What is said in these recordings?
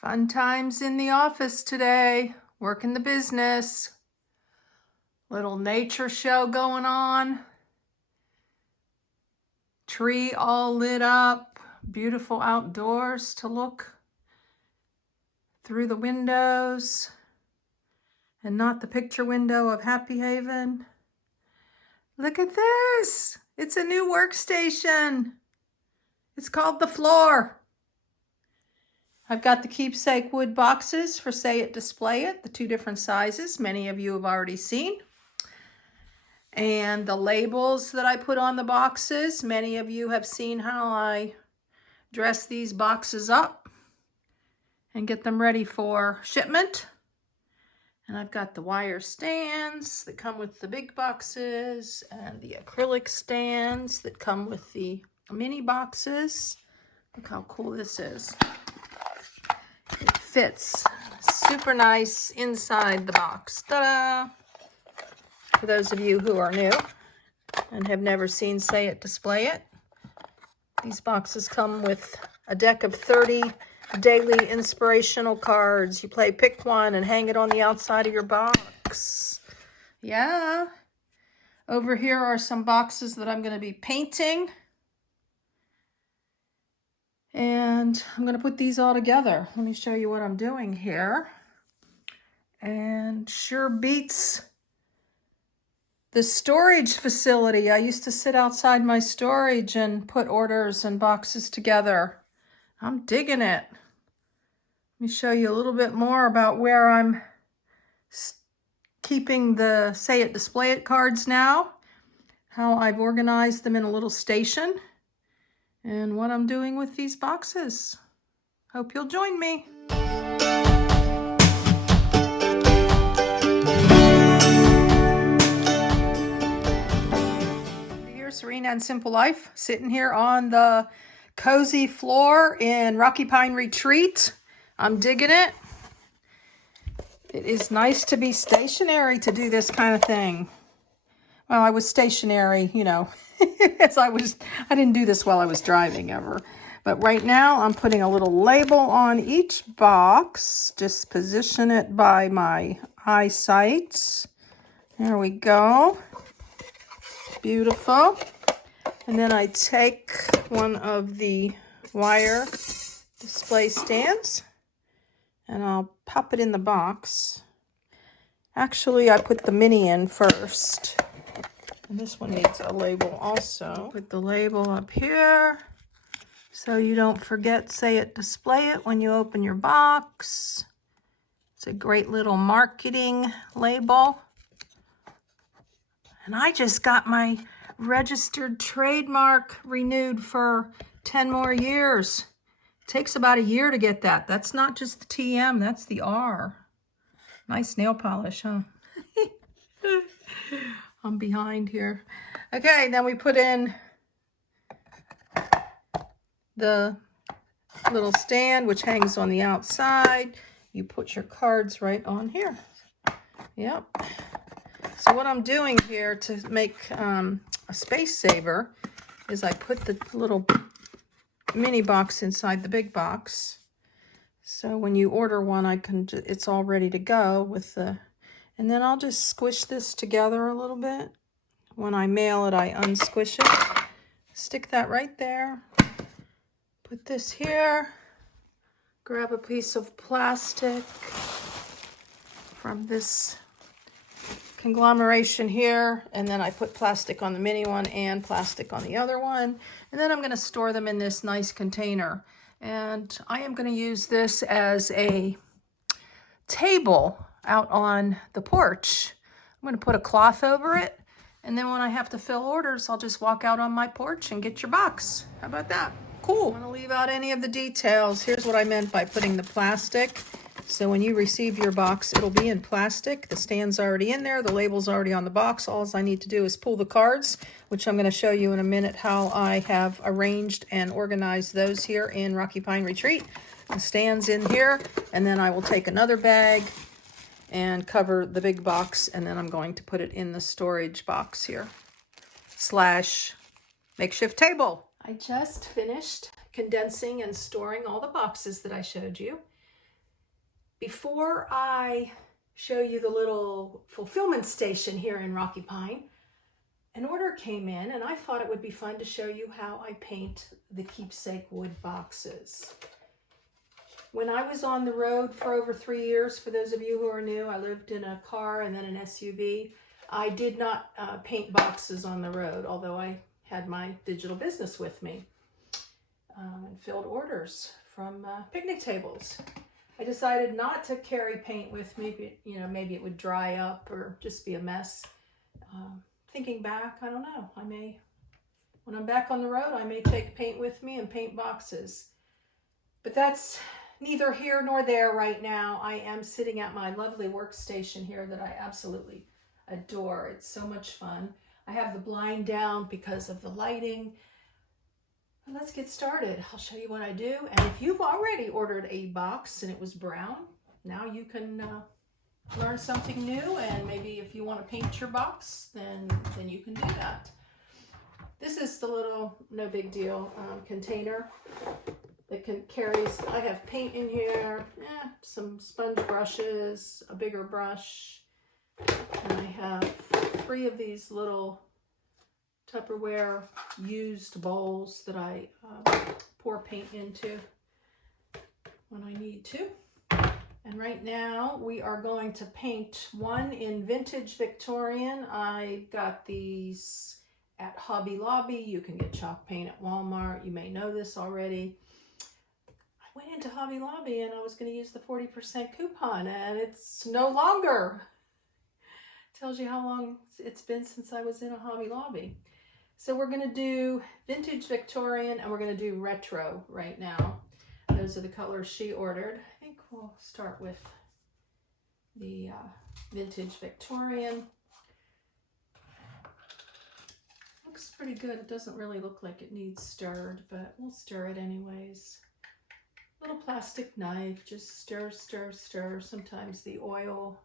Fun times in the office today, working the business. Little nature show going on. Tree all lit up. Beautiful outdoors to look through the windows and not the picture window of Happy Haven. Look at this. It's a new workstation. It's called the floor. I've got the keepsake wood boxes for Say It, Display It, the two different sizes. Many of you have already seen. And the labels that I put on the boxes. Many of you have seen how I dress these boxes up and get them ready for shipment. And I've got the wire stands that come with the big boxes and the acrylic stands that come with the mini boxes. Look how cool this is. It fits super nice inside the box. Ta-da! For those of you who are new and have never seen Say It, Display It, these boxes come with a deck of 30 daily inspirational cards. You pick one and hang it on the outside of your box. Yeah. Over here are some boxes that I'm going to be painting. And I'm going to put these all together. Let me show you what I'm doing here. And sure beats the storage facility. I used to sit outside my storage and put orders and boxes together. I'm digging it. Let me show you a little bit more about where I'm keeping the Say It, Display It cards now. How I've organized them in a little station. And what I'm doing with these boxes. Hope you'll join me. Here's Serena and Simple Life, sitting here on the cozy floor in Rocky Pine Retreat. I'm digging it. It is nice to be stationary to do this kind of thing. Well, I was stationary, you know, I didn't do this while I was driving ever. But right now I'm putting a little label on each box. Just position it by my eyesight. There we go. Beautiful. And then I take one of the wire display stands and I'll pop it in the box. Actually, I put the mini in first. And this one needs a label also. Put the label up here so you don't forget Say It, Display It when you open your box. It's a great little marketing label. And I just got my registered trademark renewed for 10 more years. It takes about a year to get that. That's not just the TM, that's the R. Nice nail polish, huh? I'm behind here. Okay, then we put in the little stand which hangs on the outside. You put your cards right on here. Yep. So what I'm doing here to make a space saver is I put the little mini box inside the big box. So when you order one, it's all ready to go with the. And then I'll just squish this together a little bit. When I mail it, I unsquish it. Stick that right there. Put this here. Grab a piece of plastic from this conglomeration here. And then I put plastic on the mini one and plastic on the other one. And then I'm going to store them in this nice container. And I am going to use this as a table out on the porch. I'm going to put a cloth over it, and then when I have to fill orders, I'll just walk out on my porch and get your box. How about that? Cool. I'm going to leave out any of the details. Here's what I meant by putting the plastic. So when you receive your box, it'll be in plastic. The stand's already in there. The label's already on the box. All I need to do is pull the cards, which I'm going to show you in a minute how I have arranged and organized those here in Rocky Pine Retreat. The stand's in here, and then I will take another bag and cover the big box, and then I'm going to put it in the storage box here / makeshift table. I just finished condensing and storing all the boxes that I showed you. Before I show you the little fulfillment station here in Rocky Pine, an order came in and I thought it would be fun to show you how I paint the keepsake wood boxes. When I was on the road for over 3 years, for those of you who are new, I lived in a car and then an SUV. I did not paint boxes on the road, although I had my digital business with me and filled orders from picnic tables. I decided not to carry paint with me. You know, maybe it would dry up or just be a mess. Thinking back, I don't know. When I'm back on the road, I may take paint with me and paint boxes. But that's neither here nor there right now. I am sitting at my lovely workstation here that I absolutely adore. It's so much fun. I have the blind down because of the lighting. But let's get started. I'll show you what I do. And if you've already ordered a box and it was brown, now you can learn something new. And maybe if you want to paint your box, then you can do that. This is the little, no big deal, container that carries, I have paint in here, some sponge brushes, a bigger brush, and I have 3 of these little Tupperware used bowls that I pour paint into when I need to. And right now we are going to paint one in vintage Victorian. I got these at Hobby Lobby. You can get chalk paint at Walmart. You may know this already. I went into Hobby Lobby and I was going to use the 40% coupon and it's no longer. Tells you how long it's been since I was in a Hobby Lobby. So we're going to do vintage Victorian and we're going to do retro right now. Those are the colors she ordered. I think we'll start with the vintage Victorian. Looks pretty good. It doesn't really look like it needs stirred, but we'll stir it anyways. Little plastic knife, just stir, stir, stir. Sometimes the oil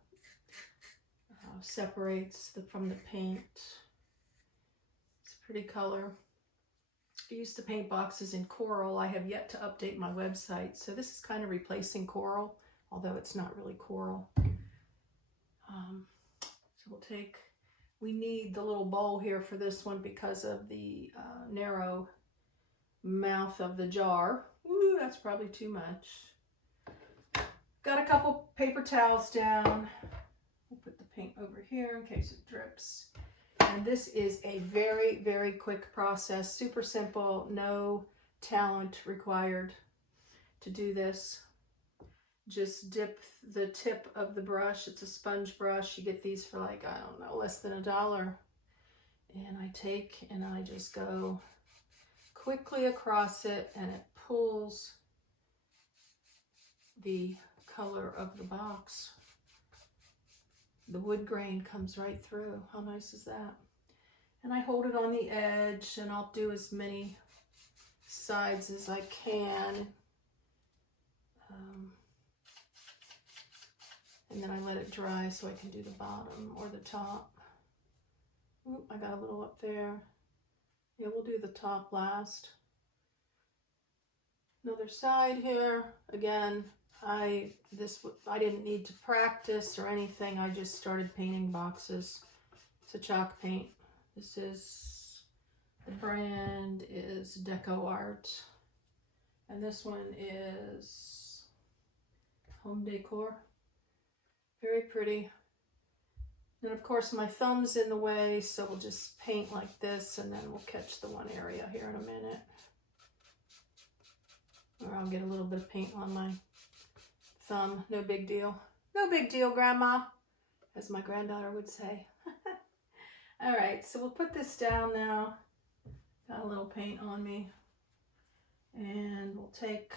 separates from the paint. It's a pretty color. I used to paint boxes in coral. I have yet to update my website, so this is kind of replacing coral, although it's not really coral. So we'll take, we need the little bowl here for this one because of the narrow mouth of the jar. Ooh, that's probably too much. Got a couple paper towels down. We'll put the paint over here in case it drips. And this is a very, very quick process. Super simple, no talent required to do this. Just dip the tip of the brush. It's a sponge brush. You get these for like, I don't know, less than $1. And I take and I just go quickly across it and it pulls the color of the box. The wood grain comes right through. How nice is that? And I hold it on the edge and I'll do as many sides as I can. And then I let it dry so I can do the bottom or the top. Oop, I got a little up there. Yeah, we'll do the top last. Another side here. Again, I didn't need to practice or anything. I just started painting boxes. It's a chalk paint. This is, the brand is Deco Art. And this one is Home Decor. Very pretty. And of course my thumb's in the way, so we'll just paint like this and then we'll catch the one area here in a minute. Or I'll get a little bit of paint on my thumb. No big deal. No big deal, Grandma, as my granddaughter would say. All right, so we'll put this down now. Got a little paint on me. And we'll take,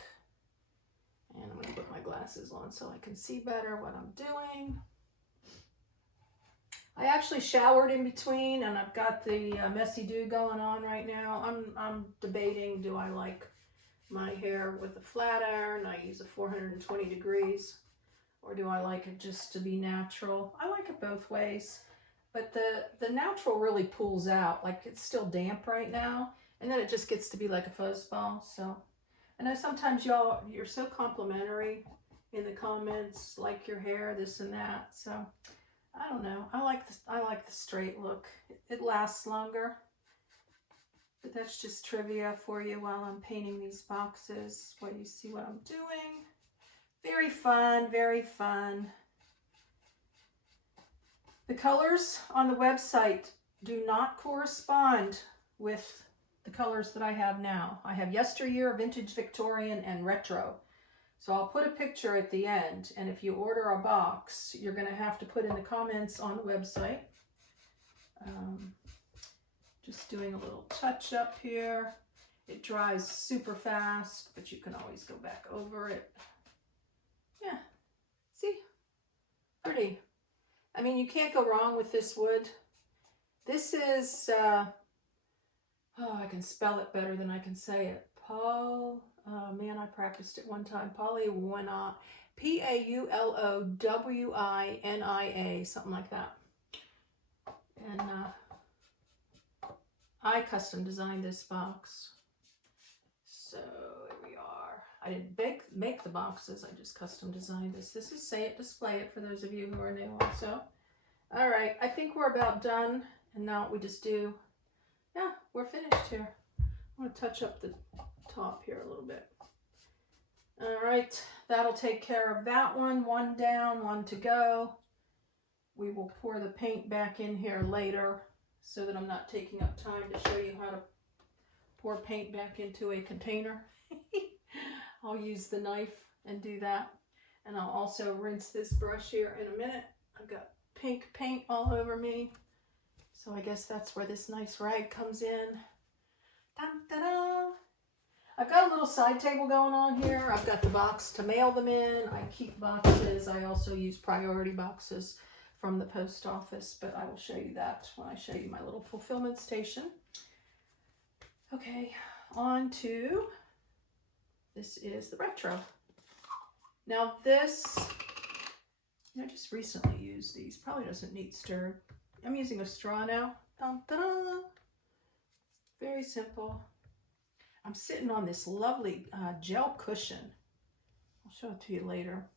and I'm going to put my glasses on so I can see better what I'm doing. I actually showered in between and I've got the messy do going on right now. I'm debating, do I like my hair with a flat iron? I use a 420 degrees, or do I like it just to be natural? I like it both ways, but the natural really pulls out. Like, it's still damp right now, and then it just gets to be like a fuzz ball. So, and I sometimes y'all, you're so complimentary in the comments, like your hair, this and that. So I don't know. I like the straight look. It lasts longer. But that's just trivia for you while I'm painting these boxes, while you see what I'm doing. Very fun, very fun. The colors on the website do not correspond with the colors that I have now. I have yesteryear, vintage Victorian, and retro. So I'll put a picture at the end, and if you order a box, you're going to have to put in the comments on the website. Just doing a little touch up here. It dries super fast, but you can always go back over it. Yeah, see? Pretty. I mean, you can't go wrong with this wood. This is, oh, I can spell it better than I can say it. Oh man, I practiced it one time. Paulownia, Paulownia, something like that. And I custom designed this box. So here we are. I didn't make the boxes, I just custom designed this. This is Say It, Display It for those of you who are new also. All right, I think we're about done. And now what we just do, yeah, we're finished here. I'm gonna touch up the top here a little bit. All right, that'll take care of that one. One down, one to go. We will pour the paint back in here later so that I'm not taking up time to show you how to pour paint back into a container. I'll use the knife and do that. And I'll also rinse this brush here in a minute. I've got pink paint all over me. So I guess that's where this nice rag comes in. Dun, dun, dun. I've got a little side table going on here. I've got the box to mail them in. I keep boxes. I also use priority boxes from the post office, but I will show you that when I show you my little fulfillment station. Okay, on to, this is the retro. Now this, I just recently used these. Probably doesn't need stirred. I'm using a straw now. Dun, dun, dun. Very simple. I'm sitting on this lovely gel cushion. I'll show it to you later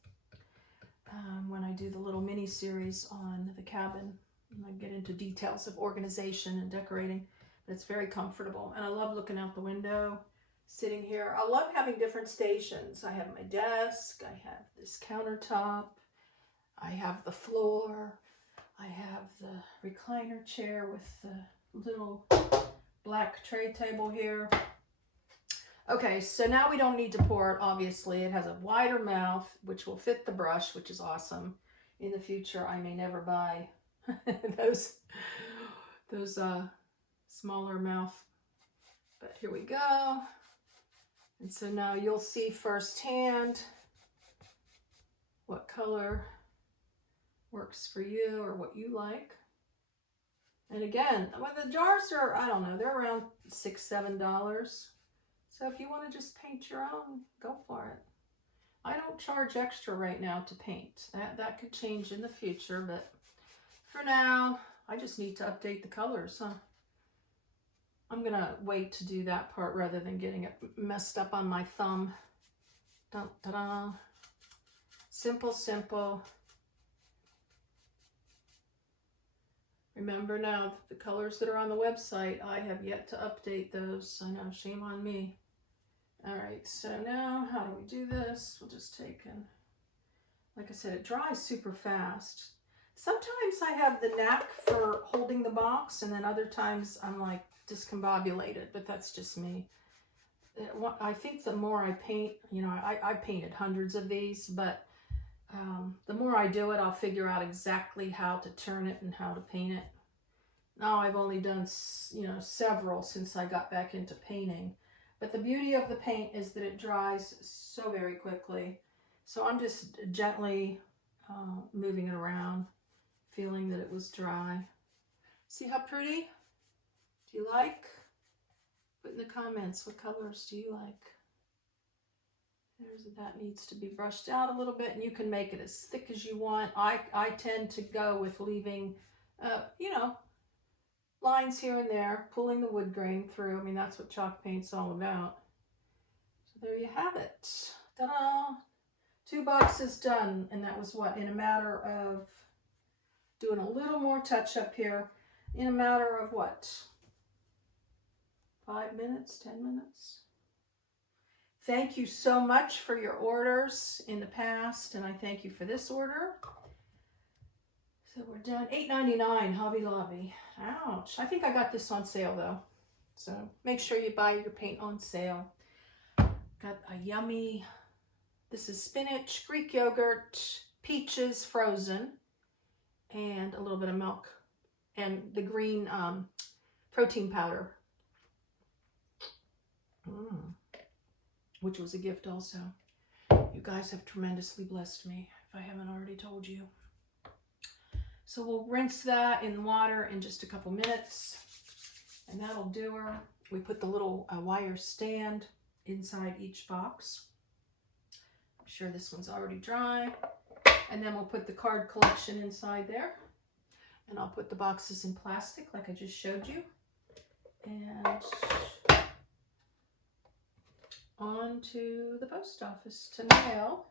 when I do the little mini series on the cabin. And I get into details of organization and decorating. But it's very comfortable. And I love looking out the window, sitting here. I love having different stations. I have my desk. I have this countertop. I have the floor. I have the recliner chair with the little black tray table here. Okay, so now we don't need to pour it, obviously. It has a wider mouth, which will fit the brush, which is awesome. In the future, I may never buy those smaller mouth. But here we go. And so now you'll see firsthand what color works for you or what you like. And again, well, the jars are, I don't know, they're around $6, $7. So if you want to just paint your own, go for it. I don't charge extra right now to paint. That could change in the future, but for now, I just need to update the colors, huh? I'm gonna wait to do that part rather than getting it messed up on my thumb. Dun, dun, dun. Simple, simple. Remember now, the colors that are on the website, I have yet to update those. I know, shame on me. All right, so now how do we do this? We'll just take and, like I said, it dries super fast. Sometimes I have the knack for holding the box, and then other times I'm like discombobulated, but that's just me. I think the more I paint, you know, I painted hundreds of these, but the more I do it, I'll figure out exactly how to turn it and how to paint it. Now I've only done, you know, several since I got back into painting. But the beauty of the paint is that it dries so very quickly. So I'm just gently moving it around, feeling that it was dry. See how pretty? Do you like? Put in the comments, what colors do you like? That needs to be brushed out a little bit, and you can make it as thick as you want. I tend to go with leaving, you know, lines here and there, pulling the wood grain through. I mean, that's what chalk paint's all about. So there you have it. Ta-da! 2 boxes done, and that was what, in a matter of doing a little more touch up here, in a matter of what, 5 minutes, 10 minutes? Thank you so much for your orders in the past, and I thank you for this order. So we're done. $8.99, Hobby Lobby. Ouch. I think I got this on sale though. So make sure you buy your paint on sale. Got a yummy, this is spinach, Greek yogurt, peaches frozen, and a little bit of milk, and the green protein powder, which was a gift also. You guys have tremendously blessed me, if I haven't already told you. So we'll rinse that in water in just a couple minutes, and that'll do her. We put the little wire stand inside each box. I'm sure this one's already dry. And then we'll put the card collection inside there. And I'll put the boxes in plastic like I just showed you. And on to the post office to mail.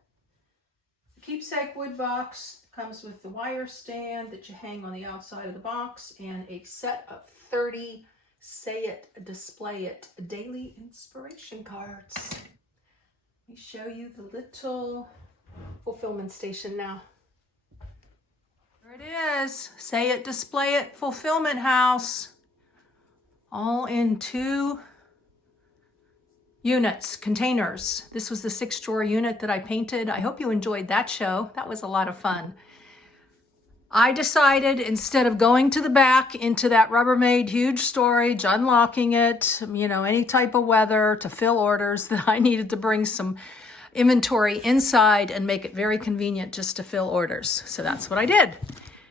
The keepsake wood box comes with the wire stand that you hang on the outside of the box and a set of 30 Say It, Display It daily inspiration cards. Let me show you the little fulfillment station now. There it is. Say It, Display It fulfillment house. All in 2 units, containers. This was the 6-drawer unit that I painted. I hope you enjoyed that show. That was a lot of fun. I decided, instead of going to the back into that Rubbermaid huge storage, unlocking it, you know, any type of weather to fill orders, that I needed to bring some inventory inside and make it very convenient just to fill orders. So that's what I did.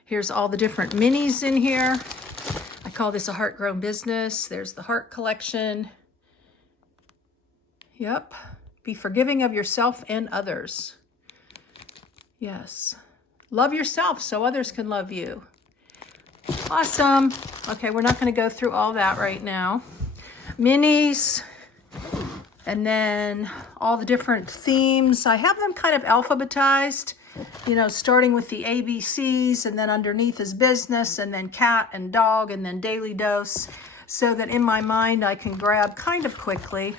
Here's all the different minis in here. I call this a heart grown business. There's the heart collection. Yep. Be forgiving of yourself and others. Yes. Love yourself so others can love you. Awesome. Okay, we're not going to go through all that right now. Minis. And then all the different themes. I have them kind of alphabetized, you know, starting with the ABCs, and then underneath is business, and then cat and dog, and then daily dose, so that in my mind I can grab kind of quickly.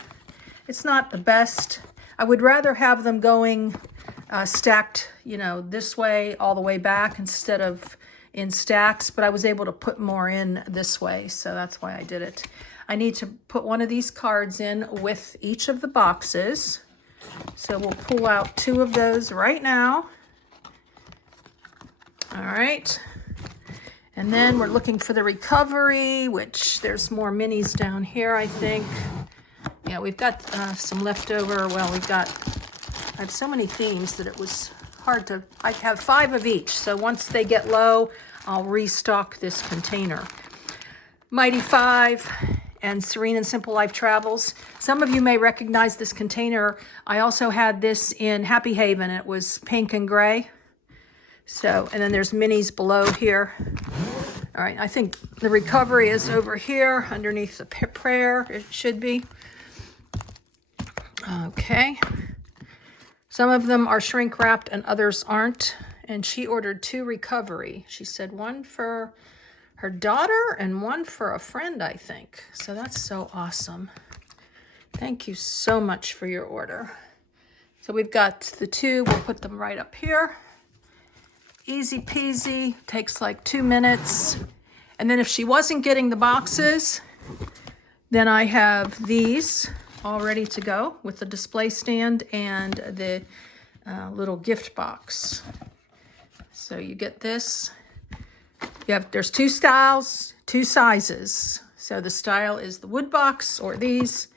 It's not the best. I would rather have them going stacked, you know, this way all the way back instead of in stacks, but I was able to put more in this way, so that's why I did it. I need to put one of these cards in with each of the boxes, so we'll pull out 2 of those right now. All right, and then we're looking for the recovery, which there's more minis down here, I think. Yeah, we've got some leftover. Well, I have so many themes that it was hard to, I have 5 of each. So once they get low, I'll restock this container. Mighty 5 and Serene and Simple Life Travels. Some of you may recognize this container. I also had this in Happy Haven. It was pink and gray. So, and then there's minis below here. All right, I think the recovery is over here underneath the prayer. It should be. Okay. Some of them are shrink wrapped and others aren't. And she ordered 2 recovery. She said 1 for her daughter and 1 for a friend, I think. So that's so awesome. Thank you so much for your order. So we've got the 2. We'll put them right up here. Easy peasy. Takes like 2 minutes. And then if she wasn't getting the boxes, then I have these all ready to go with the display stand and the little gift box. So you get this. There's 2 styles, 2 sizes. So the style is the wood box or these,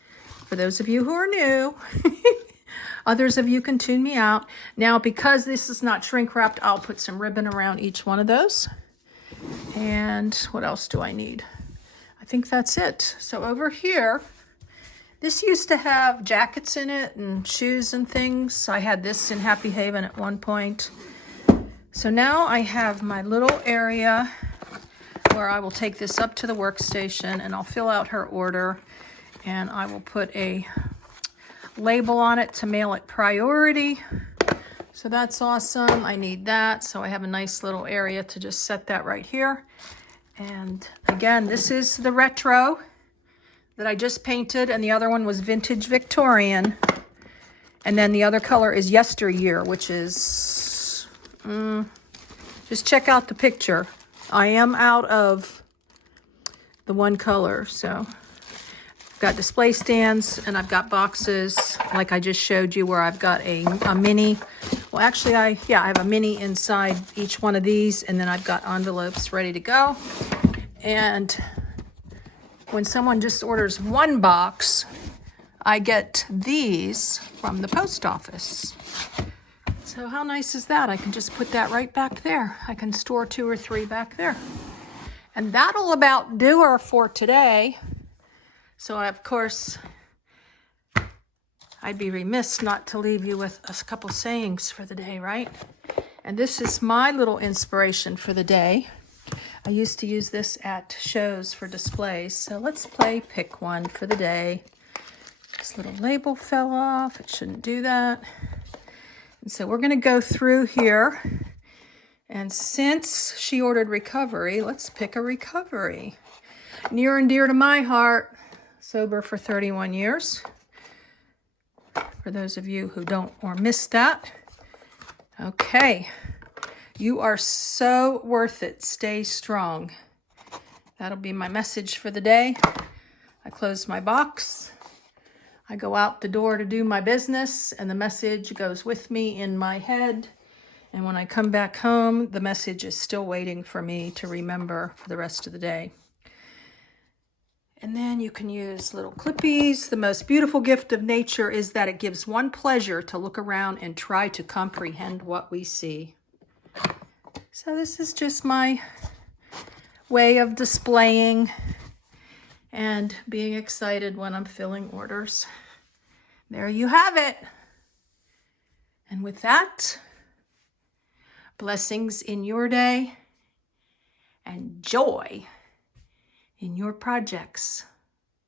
for those of you who are new. Others of you can tune me out. Now, because this is not shrink wrapped, I'll put some ribbon around each one of those. And what else do I need? I think that's it. So over here, this used to have jackets in it and shoes and things. I had this in Happy Haven at one point. So now I have my little area where I will take this up to the workstation and I'll fill out her order, and I will put a label on it to mail it priority. So that's awesome. I need that. So I have a nice little area to just set that right here. And again, this is the retro that I just painted, and the other one was vintage Victorian. And then the other color is yesteryear, which is, just check out the picture. I am out of the one color, so I've got display stands and I've got boxes like I just showed you, where I've got a mini. Well, actually, I have a mini inside each one of these, and then I've got envelopes ready to go. And when someone just orders one box, I get these from the post office. So how nice is that? I can just put that right back there. I can store 2 or 3 back there. And that'll about do her for today. So of course, I'd be remiss not to leave you with a couple sayings for the day, right? And this is my little inspiration for the day. I used to use this at shows for displays. So let's play pick one for the day. This little label fell off. It shouldn't do that. And so we're going to go through here. And since she ordered recovery, let's pick a recovery. Near and dear to my heart, sober for 31 years. For those of you who don't or missed that. Okay. You are so worth it. Stay strong. That'll be my message for the day. I close my box. I go out the door to do my business, and the message goes with me in my head. And when I come back home, the message is still waiting for me to remember for the rest of the day. And then you can use little clippies. The most beautiful gift of nature is that it gives one pleasure to look around and try to comprehend what we see. So this is just my way of displaying and being excited when I'm filling orders. There you have it. And with that, blessings in your day and joy in your projects,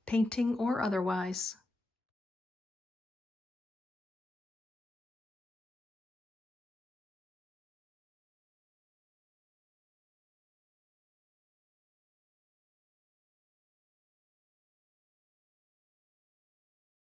painting or otherwise.